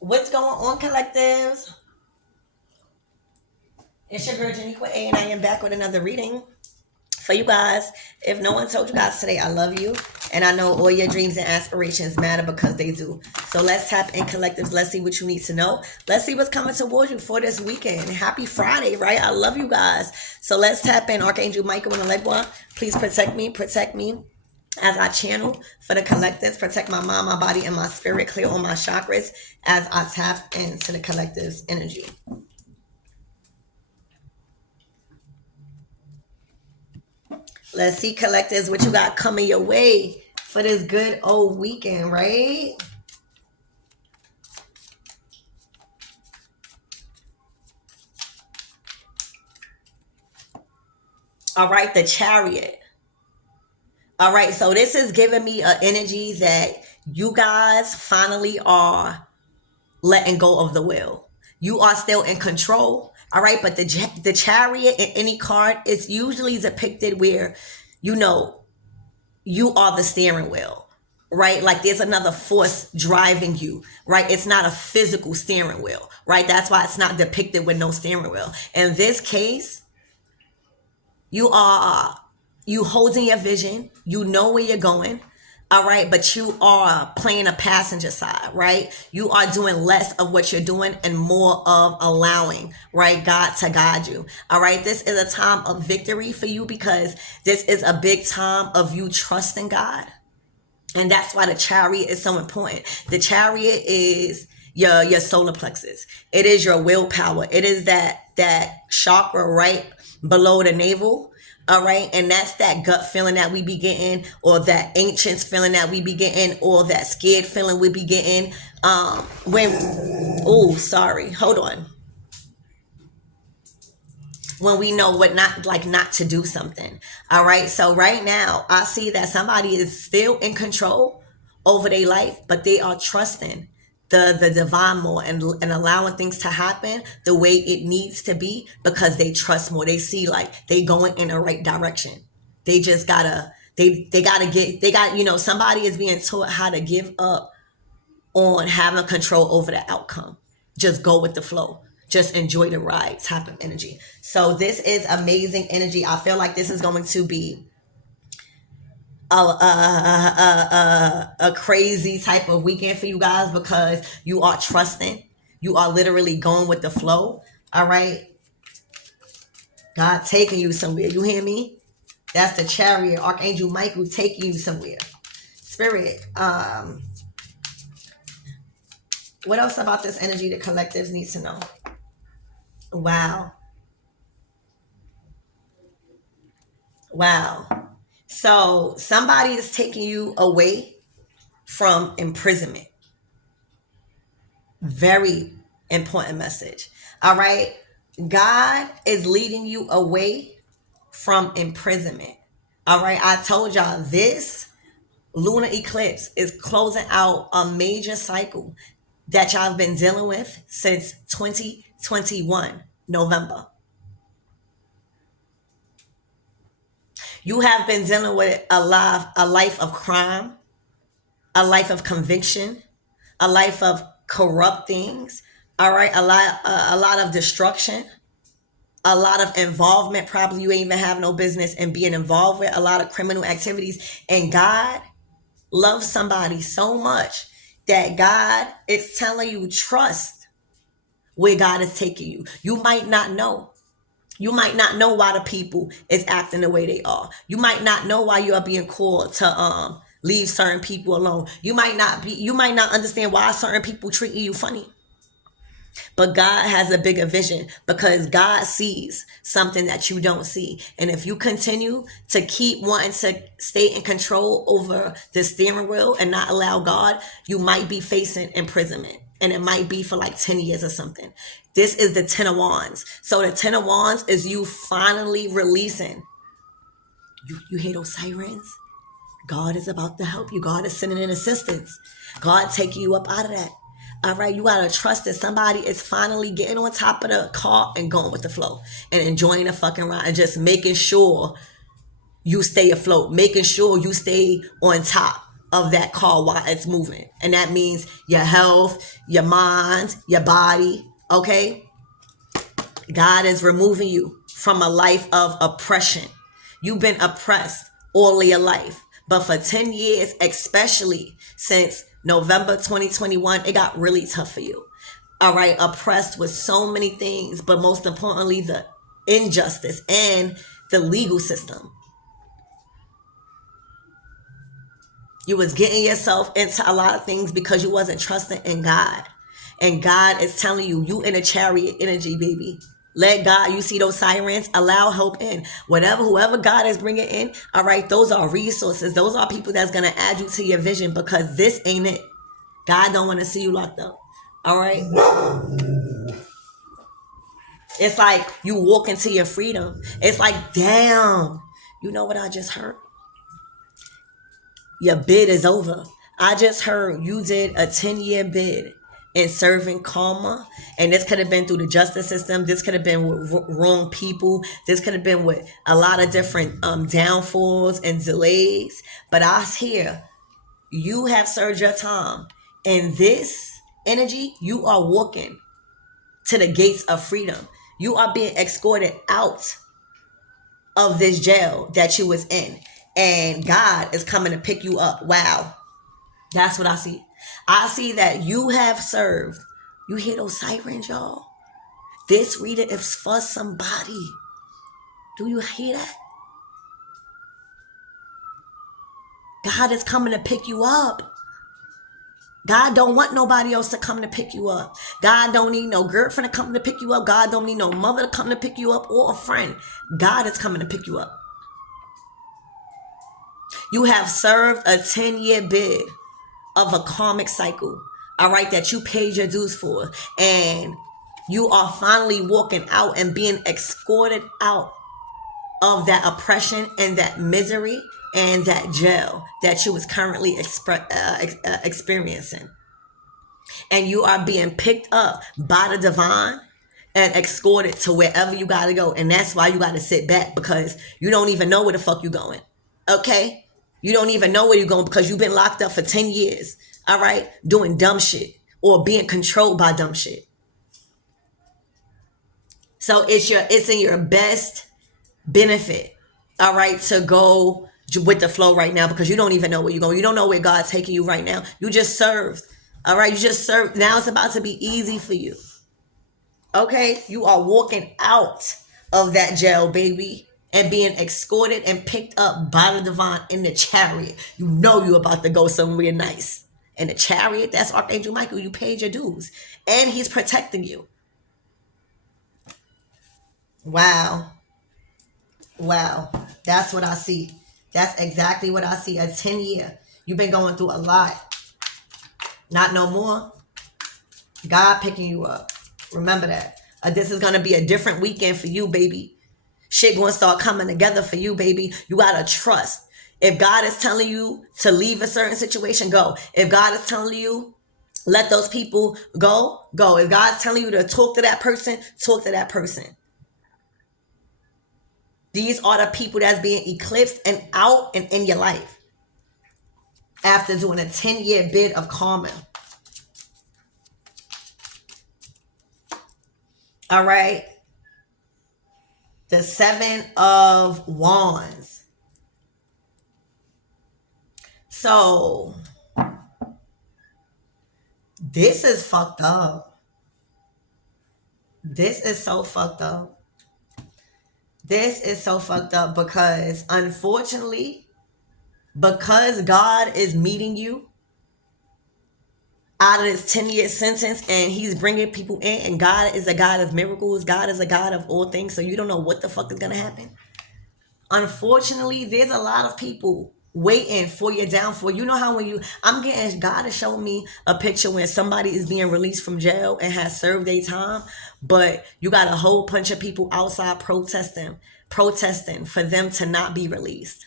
What's going on, collectives? It's your girl Janiqua A, and I am back with another reading for you guys. If no one told you guys today, I love you, and I know all your dreams and aspirations matter because they do. So let's tap in, collectives. Let's see what you need to know. Let's see what's coming towards you for this weekend. Happy Friday, right? I love you guys. So let's tap in, Archangel Michael and Alegua. Please protect me as I channel for the collectives, protect my mind, my body, and my spirit, clear all my chakras as I tap into the collective's energy. Let's see, collectives, what you got coming your way for this good old weekend, right? All right, the Chariot. All right, so this is giving me an energy that you guys finally are letting go of the will. You are still in control. All right, but the Chariot in any card is usually depicted where, you know, you are the steering wheel, right? Like there's another force driving you, right? It's not a physical steering wheel, right? That's why it's not depicted with no steering wheel. In this case, you are you holding your vision, you know where you're going. All right, but you are playing a passenger side, right? You are doing less of what you're doing and more of allowing, right, God to guide you. All right, this is a time of victory for you because this is a big time of you trusting God. And that's why the Chariot is so important. The Chariot is your solar plexus. It is your willpower. It is that chakra right below the navel. All right. And that's that gut feeling that we be getting, or that ancients feeling that we be getting, or that scared feeling we be getting. When oh, sorry. Hold on. When we know what not to do something. All right. So right now I see that somebody is still in control over their life, but they are trusting the divine more, and allowing things to happen the way it needs to be because they trust more. They see like they going in the right direction. They just gotta they gotta get they got somebody is being taught how to give up on having control over the outcome. Just go with the flow. Just enjoy the ride type of energy. So this is amazing energy. I feel like this is going to be a crazy type of weekend for you guys because you are trusting. You are literally going with the flow. All right. God taking you somewhere. You hear me? That's the Chariot. Archangel Michael taking you somewhere. Spirit. What else about this energy the collectives need to know? Wow. Wow. So somebody is taking you away from imprisonment. Very important message. All right. God is leading you away from imprisonment. All right. I told y'all this lunar eclipse is closing out a major cycle that y'all have been dealing with since 2021, November. You have been dealing with a life of crime, a life of conviction, a life of corrupt things. All right, a lot of destruction, a lot of involvement. Probably you ain't even have no business in being involved with a lot of criminal activities. And God loves somebody so much that God is telling you trust where God is taking you. You might not know. You might not know why the people is acting the way they are. You might not know why you are being called to leave certain people alone. You might not understand why certain people treating you funny. But God has a bigger vision because God sees something that you don't see. And if you continue to keep wanting to stay in control over the steering wheel and not allow God, you might be facing imprisonment. And it might be for like 10 years or something. This is the Ten of Wands. So the Ten of Wands is you finally releasing. You hear those sirens? God is about to help you. God is sending in assistance. God taking you up out of that. All right, you gotta trust that somebody is finally getting on top of the car and going with the flow and enjoying the fucking ride and just making sure you stay afloat, making sure you stay on top. of that car while it's moving. And that means your health, your mind, your body. Okay? God is removing you from a life of oppression. You've been oppressed all your life. But for 10 years, especially since November 2021, it got really tough for you. All right, oppressed with so many things, but most importantly, the injustice and the legal system. You was getting yourself into a lot of things because you wasn't trusting in God. And God is telling you, you in a chariot energy, baby. Let God, you see those sirens, allow help in. Whatever, whoever God is bringing in, all right, those are resources. Those are people that's going to add you to your vision because this ain't it. God don't want to see you locked up. All right. It's like you walk into your freedom. It's like, damn, you know what I just heard? Your bid is over. I just heard you did a 10-year bid in serving karma. And this could have been through the justice system. This could have been with wrong people. This could have been with a lot of different downfalls and delays. But I hear you have served your time. And this energy, you are walking to the gates of freedom. You are being escorted out of this jail that you was in. And God is coming to pick you up. Wow. That's what I see. I see that you have served. You hear those sirens, y'all? This reading is for somebody. Do you hear that? God is coming to pick you up. God don't want nobody else to come to pick you up. God don't need no girlfriend to come to pick you up. God don't need no mother to come to pick you up or a friend. God is coming to pick you up. You have served a 10-year bid of a karmic cycle, all right, that you paid your dues for. And you are finally walking out and being escorted out of that oppression and that misery and that jail that you was currently experiencing. And you are being picked up by the divine and escorted to wherever you got to go. And that's why you got to sit back, because you don't even know where the fuck you going. Okay? You don't even know where you're going because you've been locked up for 10 years. All right? Doing dumb shit or being controlled by dumb shit. So it's in your best benefit, all right, to go with the flow right now, because you don't even know where you're going. You don't know where God's taking you right now. You just served. All right? You just served. Now it's about to be easy for you. Okay? You are walking out of that jail, baby, and being escorted and picked up by the divine in the chariot. You know you're about to go somewhere nice. In the chariot, that's Archangel Michael. You paid your dues. And he's protecting you. Wow. Wow. That's what I see. That's exactly what I see. A 10-year. You've been going through a lot. Not no more. God picking you up. Remember that. This is going to be a different weekend for you, baby. Shit going to start coming together for you, baby. You got to trust. If God is telling you to leave a certain situation, go. If God is telling you, let those people go, go. If God's telling you to talk to that person, talk to that person. These are the people that's being eclipsed and out and in your life after doing a 10-year bid of karma. All right. The 7 of Wands. So, this is fucked up. This is so fucked up. This is so fucked up because, unfortunately, because God is meeting you out of this 10-year sentence and he's bringing people in, and God is a God of miracles. God is a God of all things. So you don't know what the fuck is going to happen. Unfortunately, there's a lot of people waiting for your downfall. You know how I'm getting God to show me a picture when somebody is being released from jail and has served their time, but you got a whole bunch of people outside protesting for them to not be released.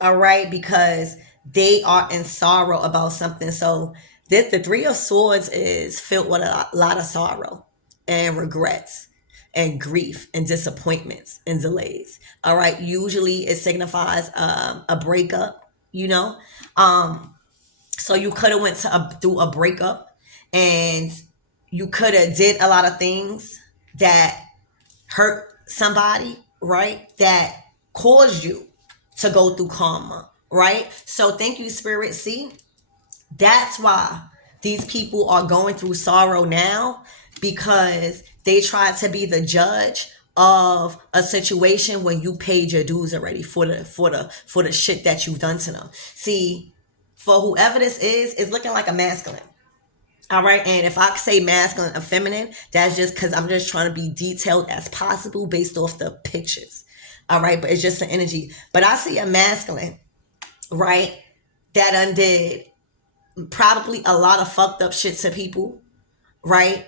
All right, because they are in sorrow about something. So the 3 of Swords is filled with a lot of sorrow. and regrets and grief and disappointments and delays. All right. Usually it signifies a breakup, you know. So you could have went through a breakup, and you could have did a lot of things that hurt somebody, right? That caused you to go through karma, right? So thank you, Spirit. See, that's why these people are going through sorrow now, because they tried to be the judge of a situation when you paid your dues already for the shit that you've done to them. See, for whoever this is, it's looking like a masculine. All right. And if I say masculine or feminine, that's just because I'm just trying to be detailed as possible based off the pictures. All right. But it's just the energy. But I see a masculine, right, that undid probably a lot of fucked up shit to people, right,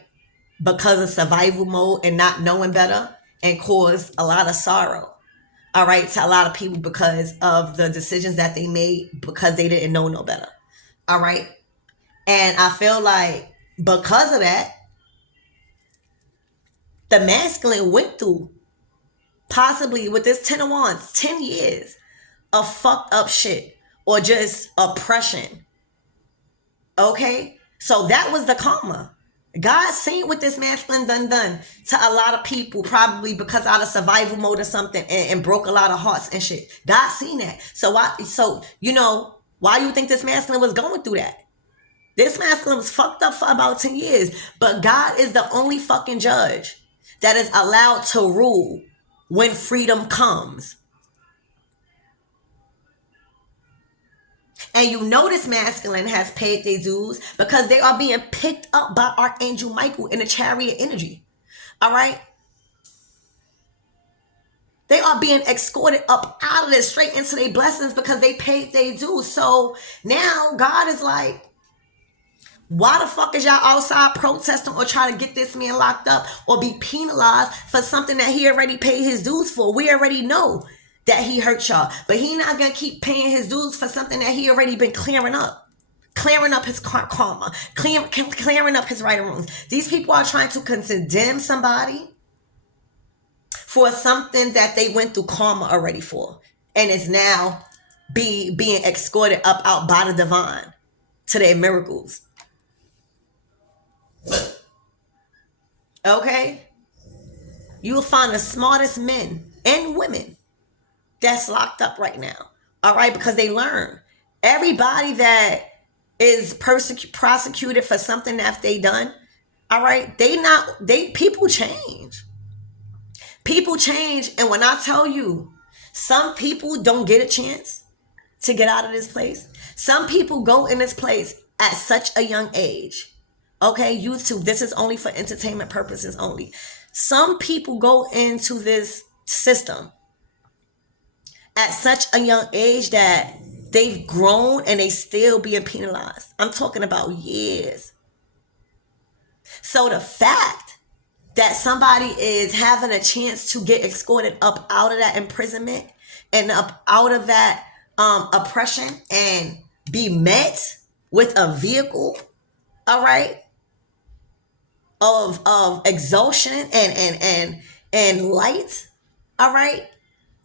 because of survival mode and not knowing better, and caused a lot of sorrow. All right. To a lot of people because of the decisions that they made because they didn't know no better. All right. And I feel like because of that, the masculine went through, possibly with this 10 of Wands, 10 years of fucked up shit or just oppression. Okay? So that was the karma. God seen what this masculine done to a lot of people, probably because out of survival mode or something, and broke a lot of hearts and shit. God seen that. So why you think this masculine was going through that? This masculine was fucked up for about 10 years. But God is the only fucking judge that is allowed to rule when freedom comes. And you know this masculine has paid their dues because they are being picked up by Archangel Michael in the chariot energy. All right? They are being escorted up out of this straight into their blessings because they paid their dues. So now God is like, why the fuck is y'all outside protesting or trying to get this man locked up or be penalized for something that he already paid his dues for? We already know that he hurt y'all, but he not gonna keep paying his dues for something that he already been clearing up his karma, clearing up his right and wrongs. These people are trying to condemn somebody for something that they went through karma already for, and is now being escorted up out by the divine to their miracles. Okay? You will find the smartest men and women that's locked up right now. All right? Because they learn. Everybody that is prosecuted for something that they done, all right, people change. People change. And when I tell you, some people don't get a chance to get out of this place. Some people go in this place at such a young age. Okay, YouTube, this is only for entertainment purposes only. Some people go into this system at such a young age that they've grown and they still being penalized. I'm talking about years. So the fact that somebody is having a chance to get escorted up out of that imprisonment and up out of that oppression and be met with a vehicle, all right, of exhaustion and light, all right,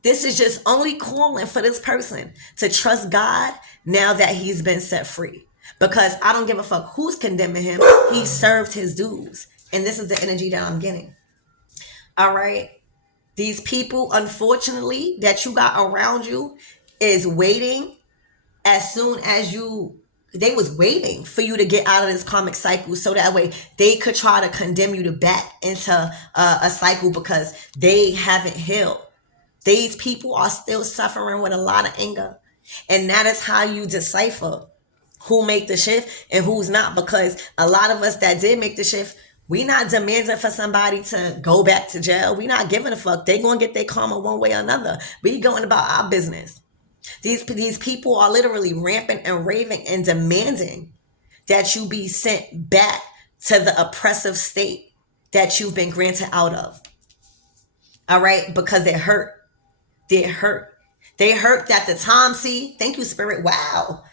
this is just only calling for this person to trust God now that he's been set free. Because I don't give a fuck who's condemning him. He served his dues. And this is the energy that I'm getting. All right. These people, unfortunately, that you got around you is waiting as soon as they was waiting for you to get out of this karmic cycle so that way they could try to condemn you to back into a cycle because they haven't healed. These people are still suffering with a lot of anger. And that is how you decipher who make the shift and who's not. Because a lot of us that did make the shift, we not demanding for somebody to go back to jail. We not giving a fuck. They gonna get their karma one way or another. We going about our business. These people are literally rampant and raving and demanding that you be sent back to the oppressive state that you've been granted out of. All right? Because they're hurt. They're hurt. They hurt that the time, see, thank you, Spirit. Wow.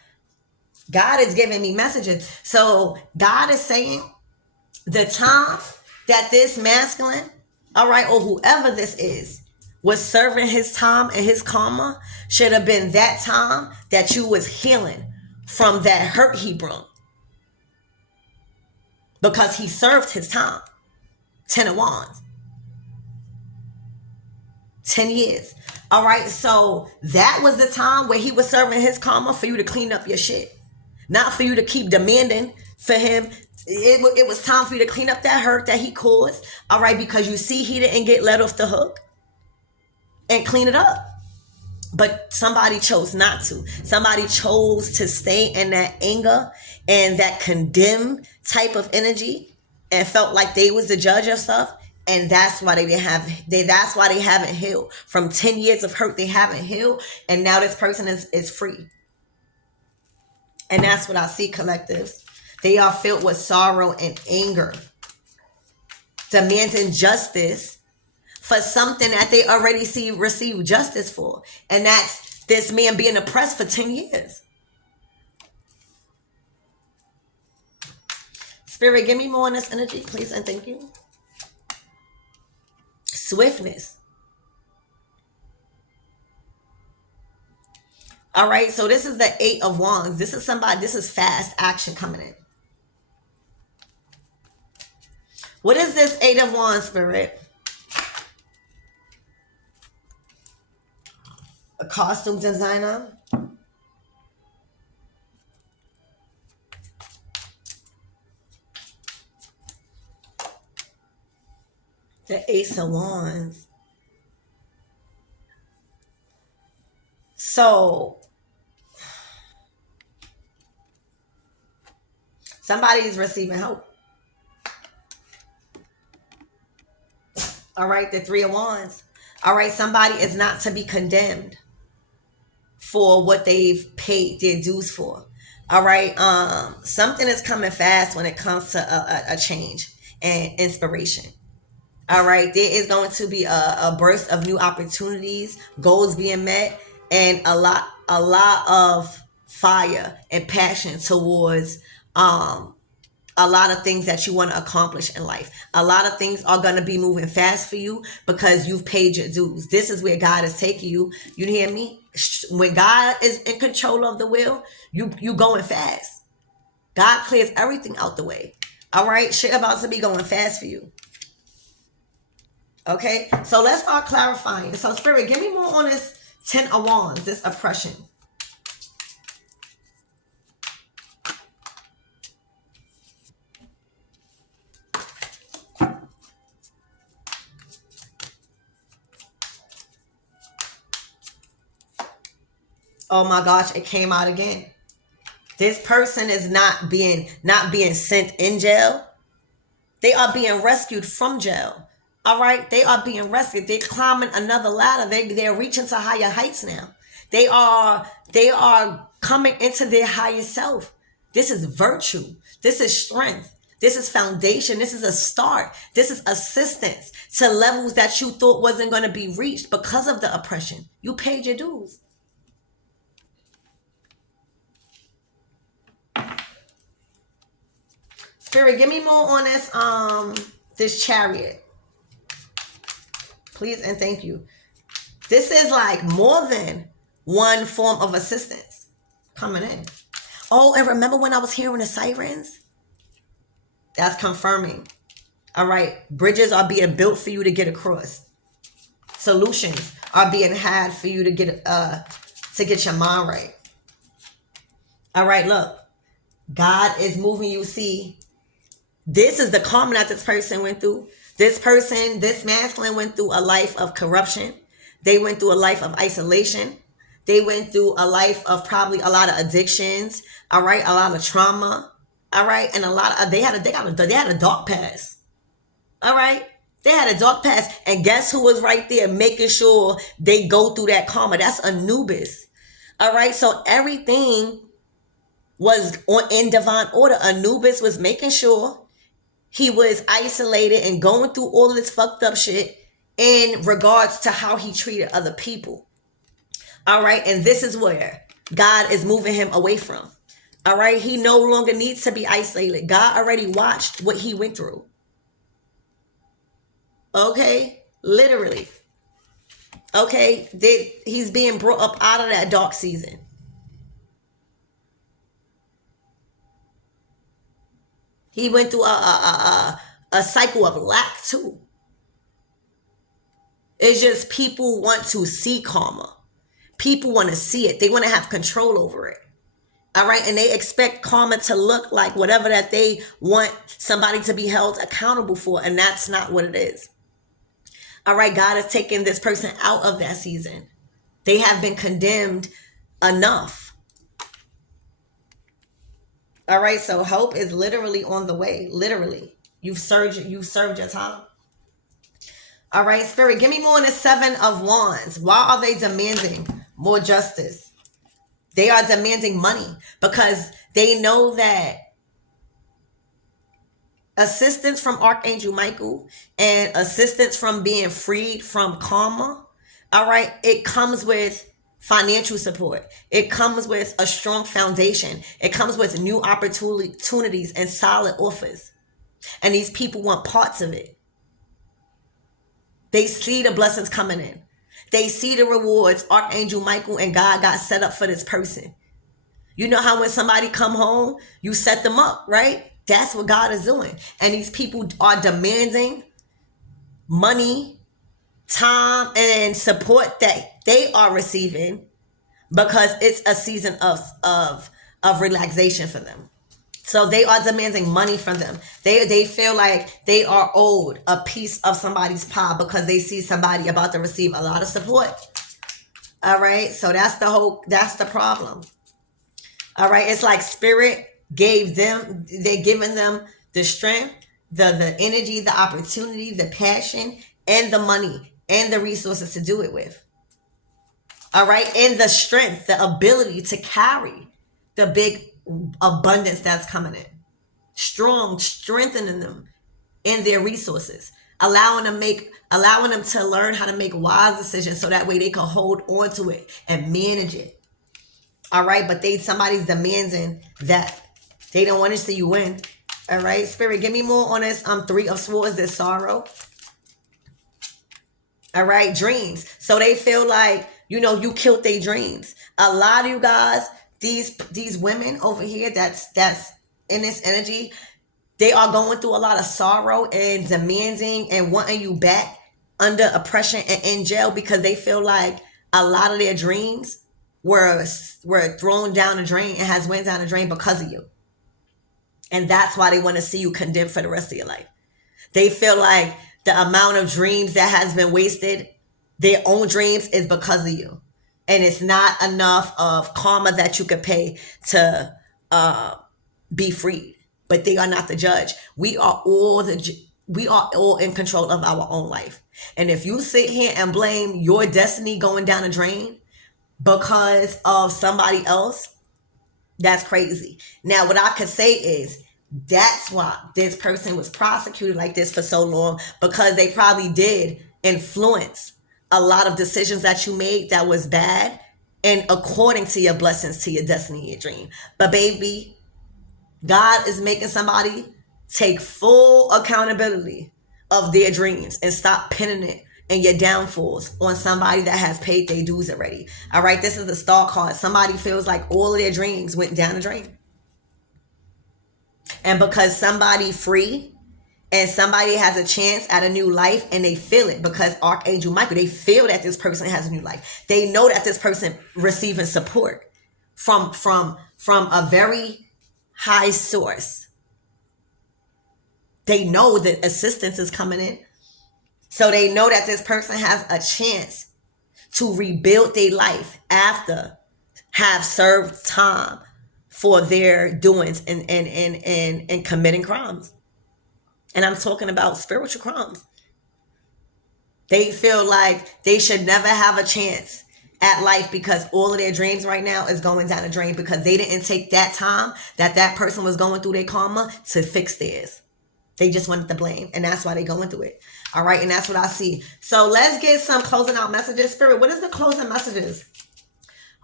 God is giving me messages. So God is saying the time that this masculine, all right, or whoever this is, was serving his time, and his karma should have been that time that you was healing from that hurt he brought, because he served his time. 10 of Wands, 10 years. All right, so that was the time where he was serving his karma for you to clean up your shit, not for you to keep demanding for him. It was time for you to clean up that hurt that he caused. All right, because you see he didn't get let off the hook, and clean it up. But somebody chose not to. Somebody chose to stay in that anger and that condemn type of energy, and felt like they was the judge of stuff. And that's why that's why they haven't healed. From 10 years of hurt, they haven't healed. And now this person is free. And that's what I see, collectives. They are filled with sorrow and anger, demanding justice for something that they already received justice for. And that's this man being oppressed for 10 years. Spirit, give me more on this energy, please, and thank you. Swiftness. All right, so this is the 8 of Wands. This is fast action coming in. What is this 8 of Wands, Spirit? A costume designer. The Ace of Wands. So somebody is receiving help. All right, the 3 of Wands. All right, somebody is not to be condemned for what they've paid their dues for. All right, something is coming fast when it comes to a change and inspiration. All right, there is going to be a burst of new opportunities, goals being met, and a lot of fire and passion towards a lot of things that you want to accomplish in life. A lot of things are going to be moving fast for you because you've paid your dues. This is where God is taking you. You hear me? When God is in control of the wheel, you going fast. God clears everything out the way. All right, shit about to be going fast for you. Okay, so let's start clarifying. So Spirit, give me more on this 10 of Wands, this oppression. Oh my gosh, it came out again. This person is not being sent in jail. They are being rescued from jail. All right, they are being rescued. They're climbing another ladder. They're reaching to higher heights now. They are coming into their higher self. This is virtue. This is strength. This is foundation. This is a start. This is assistance to levels that you thought wasn't going to be reached because of the oppression. You paid your dues. Spirit, give me more on this Chariot. Please and thank you. This is like more than one form of assistance coming in. Oh, and remember when I was hearing the sirens? That's confirming. All right. Bridges are being built for you to get across. Solutions are being had for you to get your mind right. All right, look. God is moving you. See, this is the karma that this person went through. This masculine went through a life of corruption. They went through a life of isolation. They went through a life of probably a lot of addictions. All right, a lot of trauma. All right, and they had a dark past. All right, they had a dark past, and guess who was right there making sure they go through that karma? That's Anubis. All right, so everything was in divine order. Anubis was making sure he was isolated and going through all of this fucked up shit in regards to how he treated other people. All right. And this is where God is moving him away from. All right. He no longer needs to be isolated. God already watched what he went through. Okay, literally. Okay, he's being brought up out of that dark season. He went through a cycle of lack too. It's just people want to see karma. People want to see it. They want to have control over it. All right. And they expect karma to look like whatever that they want somebody to be held accountable for. And that's not what it is. All right. God has taken this person out of that season. They have been condemned enough. All right. So hope is literally on the way. Literally. You've served your time. All right, Spirit, give me more on the Seven of Wands. Why are they demanding more justice? They are demanding money because they know that assistance from Archangel Michael and assistance from being freed from karma, all right, it comes with financial support. It comes with a strong foundation. It comes with new opportunities and solid offers. And these people want parts of it. They see the blessings coming in. They see the rewards Archangel Michael and God got set up for this person. You know how when somebody come home, you set them up, right? That's what God is doing. And these people are demanding money, time, and support that they are receiving because it's a season of relaxation for them. So they are demanding money from them. They feel like they are owed a piece of somebody's pie because they see somebody about to receive a lot of support. All right. So that's the problem. All right. It's like spirit they're giving them the strength, the energy, the opportunity, the passion, and the money and the resources to do it with. All right. And the strength, the ability to carry the big abundance that's coming in. Strengthening them in their resources, allowing them to learn how to make wise decisions so that way they can hold on to it and manage it. All right, but somebody's demanding that. They don't want to see you win. All right, Spirit, give me more on this Three of Swords, this sorrow. All right, dreams. So they feel like, you killed their dreams. A lot of you guys, these women over here that's in this energy, they are going through a lot of sorrow and demanding and wanting you back under oppression and in jail because they feel like a lot of their dreams were thrown down the drain and has went down the drain because of you. And that's why they want to see you condemned for the rest of your life. They feel like the amount of dreams that has been wasted, their own dreams, is because of you. And it's not enough of karma that you could pay to be freed. But they are not the judge. We are all in control of our own life. And if you sit here and blame your destiny going down a drain because of somebody else, that's crazy. Now, what I could say is that's why this person was prosecuted like this for so long, because they probably did influence a lot of decisions that you made that was bad and according to your blessings, to your destiny, your dream. But baby, God is making somebody take full accountability of their dreams and stop pinning it and your downfalls on somebody that has paid their dues already. All right, this is the star card. Somebody feels like all of their dreams went down the drain. And because somebody free and somebody has a chance at a new life and they feel it because Archangel Michael, they feel that this person has a new life. They know that this person receiving support from a very high source. They know that assistance is coming in. So they know that this person has a chance to rebuild their life after have served time for their doings and committing crimes. And I'm talking about spiritual crimes. They feel like they should never have a chance at life because all of their dreams right now is going down the drain because they didn't take that time that person was going through their karma to fix theirs. They just wanted to blame, and that's why they're going through it. All right, and that's what I see. So let's get some closing out messages. Spirit, what is the closing messages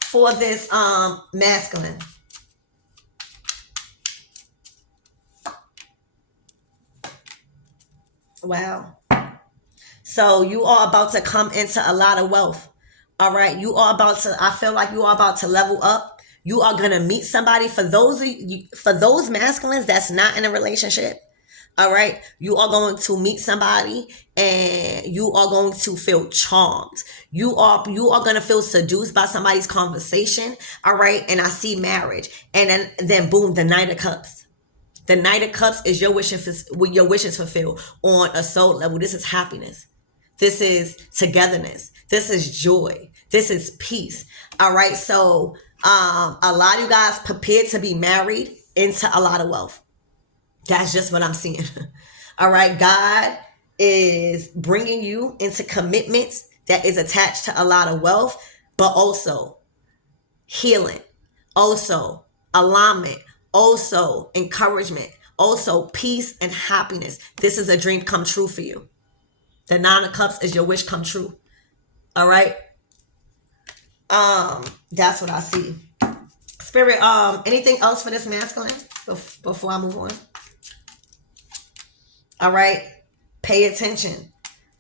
for this masculine? Wow. So you are about to come into a lot of wealth. All right. You are about to, I feel like you are about to level up. You are gonna meet somebody. For those of you, for those masculines that's not in a relationship, all right, you are going to meet somebody and you are going to feel charmed. You are going to feel seduced by somebody's conversation, all right? And I see marriage. And then boom, the Knight of Cups. The Knight of Cups is your wishes fulfilled on a soul level. This is happiness. This is togetherness. This is joy. This is peace. All right. So a lot of you guys prepared to be married into a lot of wealth. That's just what I'm seeing. All right. God is bringing you into commitments that is attached to a lot of wealth, but also healing, also alignment, also encouragement, also peace and happiness. This is a dream come true for you. The Nine of Cups is your wish come true. All right. That's what I see. Spirit, anything else for this masculine before I move on? All right. Pay attention.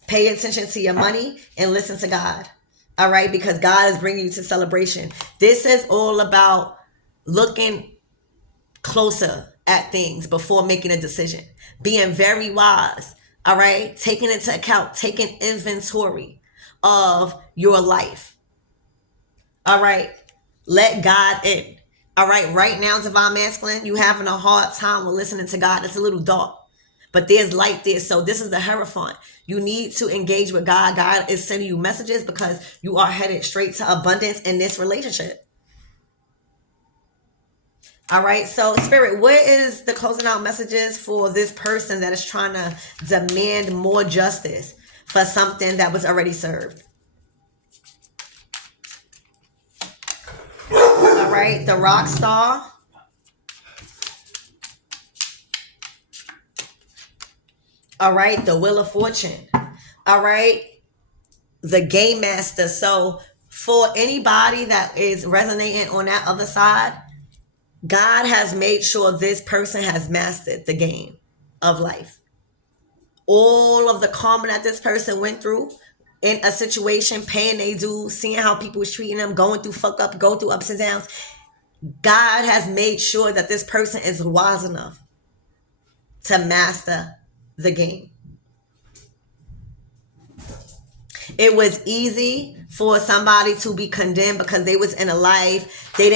Pay attention to your money and listen to God. All right. Because God is bringing you to celebration. This is all about looking closer at things before making a decision. Being very wise. All right. Taking into account, taking inventory of your life. All right. Let God in. All right. Right now, Divine Masculine, you having a hard time with listening to God. It's a little dark. But there's light there. So this is the Hierophant. You need to engage with God. God is sending you messages because you are headed straight to abundance in this relationship. All right. So Spirit, what is the closing out messages for this person that is trying to demand more justice for something that was already served? All right. The Rock Star. All right. The Wheel of Fortune. All right. The Game Master. So for anybody that is resonating on that other side, God has made sure this person has mastered the game of life. All of the karma that this person went through in a situation, paying they dues, seeing how people was treating them, going through fuck up, going through ups and downs. God has made sure that this person is wise enough to master the game. It was easy for somebody to be condemned because they was in a life. They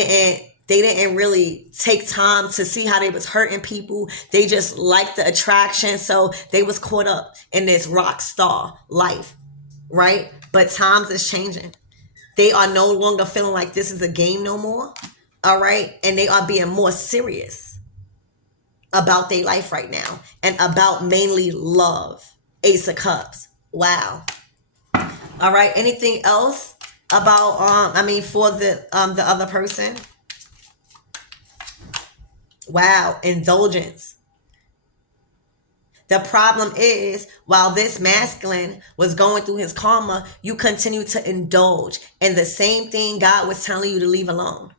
didn't really take time to see how they was hurting people. They just liked the attraction. So they was caught up in this rock star life, right? But times is changing. They are no longer feeling like this is a game no more. All right. And they are being more serious about their life right now and about mainly love. Ace of Cups. Wow. All right. Anything else about for the other person? Wow, indulgence. The problem is, while this masculine was going through his karma, you continue to indulge in the same thing God was telling you to leave alone.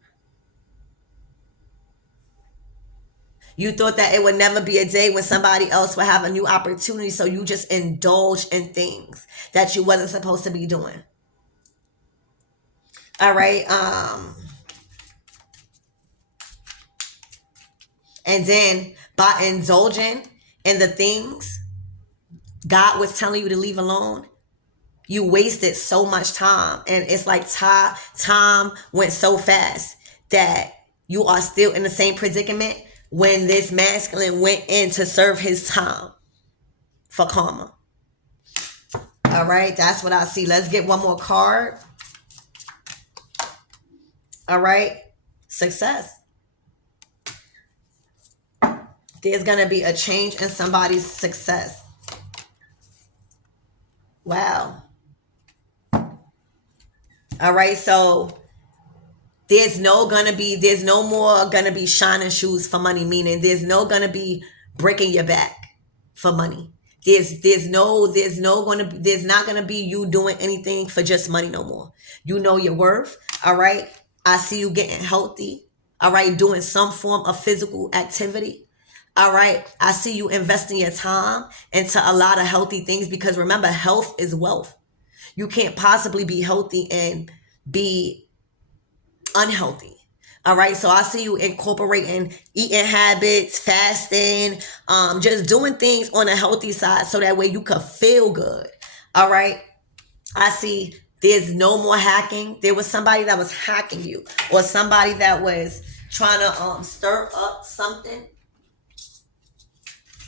You thought that it would never be a day when somebody else would have a new opportunity, so you just indulge in things that you wasn't supposed to be doing. All right. And then by indulging in the things God was telling you to leave alone, you wasted so much time. And it's like time went so fast that you are still in the same predicament when this masculine went in to serve his time for karma. All right, that's what I see. Let's get one more card. All right, success. There's going to be a change in somebody's success. Wow. All right, so there's no more gonna be shining shoes for money, meaning there's not gonna be breaking your back for money. There's not gonna be you doing anything for just money no more. You know your worth. All right. I see you getting healthy. All right, doing some form of physical activity. All right. I see you investing your time into a lot of healthy things because remember, health is wealth. You can't possibly be healthy and be unhealthy. All right. So I see you incorporating eating habits, fasting, just doing things on a healthy side so that way you could feel good. All right. I see there's no more hacking. There was somebody that was hacking you or somebody that was trying to stir up something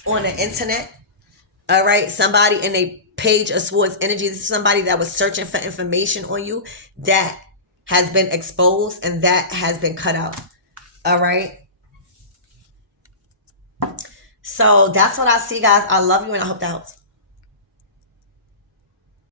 on the internet. All right. Somebody in a page of Swords energy. This is somebody that was searching for information on you that has been exposed and that has been cut out. All right. So that's what I see, guys. I love you and I hope that helps.